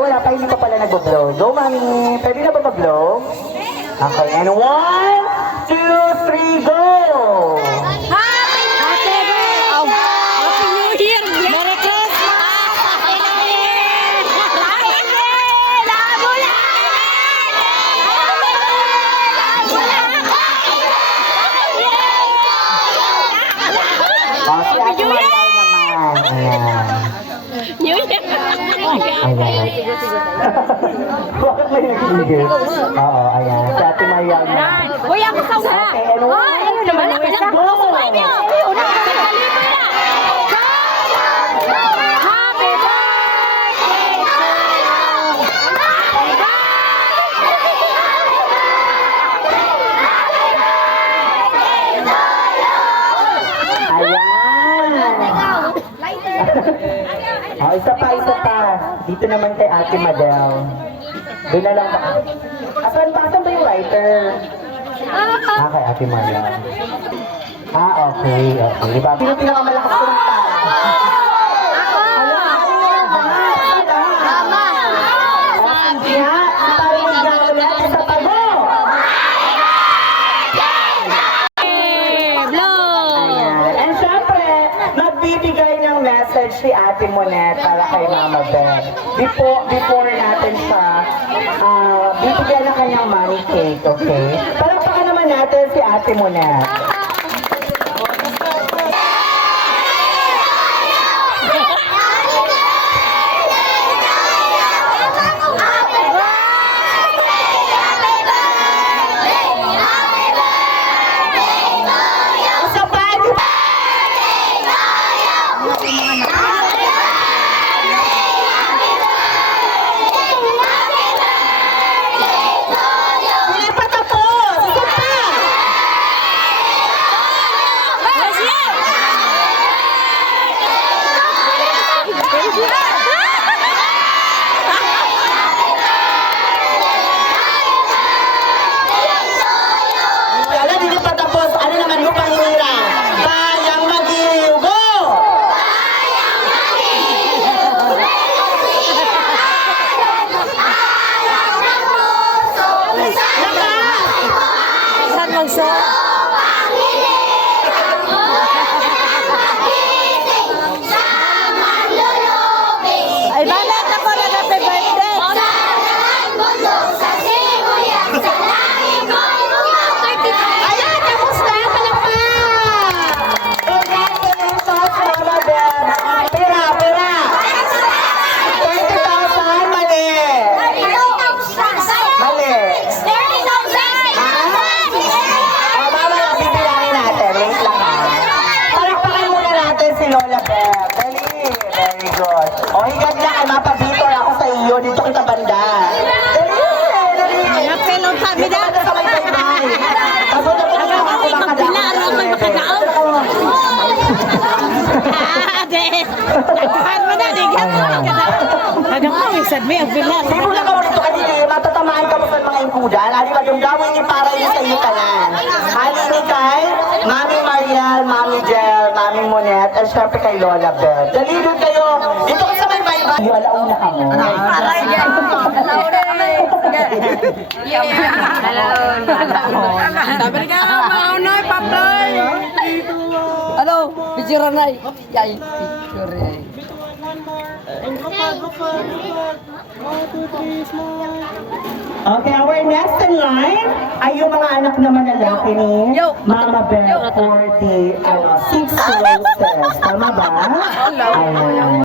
wala pa, hindi pa pala nag-blow. Go, mami. Pwede na ba mag-blow? Okay, and 1, 2, 3, go! Happy New Year! Merry Christmas! Oh, si Ate Mariel naman. Ayan. New Year! Ayan. Bakit may nagigil? Oo, ayan. Si Ate Mariel naman. Uy, ako sa una! Okay, and 1, 2, 3, go! Happy birthday to Ayan. Oh, isa pa. Dito naman kay Ate Madel. Doon na lang ba? Asan ba yung writer? Kay Ate Madel. Okay. Diba? Sino pinakamalakas ko ng message si Ate Monet para kay Mama Beth. Before natin siya, bibigyan na kanyang mommy cake, okay? Palakpakan naman natin si Ate Monet. Ay, balat ako na happy birthday! Ala, tapos na! Pera! 20,000, mali! Mali! Mamaya, bibilangin natin. Wait lang ha. Palakpakan muna natin si Lola Beth. Dali. Very good. O, higad na kay mapabitor ako sa iyo. Dito kita banda. Dali. Napelong sabi na! Dito ka sa may baybay. Tapos na po ako makadaan. Nagkuhan mo na, digyan mo na ka na. Ano ko, isad mo yung bilan. Di mo na ka ulit kanina, matatamaan ka mo sa mga ingkudan. Ali ba yung gawin niyo para yun sa iyo tanan. Ali ni kay Mami Mariel, Mami Jel, Mami Monet, at syempre kay Lola Beth. Dali doon kayo. Dito ka sa may baybay. Yung alauna ka mo. Aray, yan. Sabi ka nga, maunay, paplay. Ano? Picture na. Yay, picture na. Okay, our next in line ay yung mga anak naman na lalaki ni Mama Beth for the 6 roses. Tama ba? Ayan.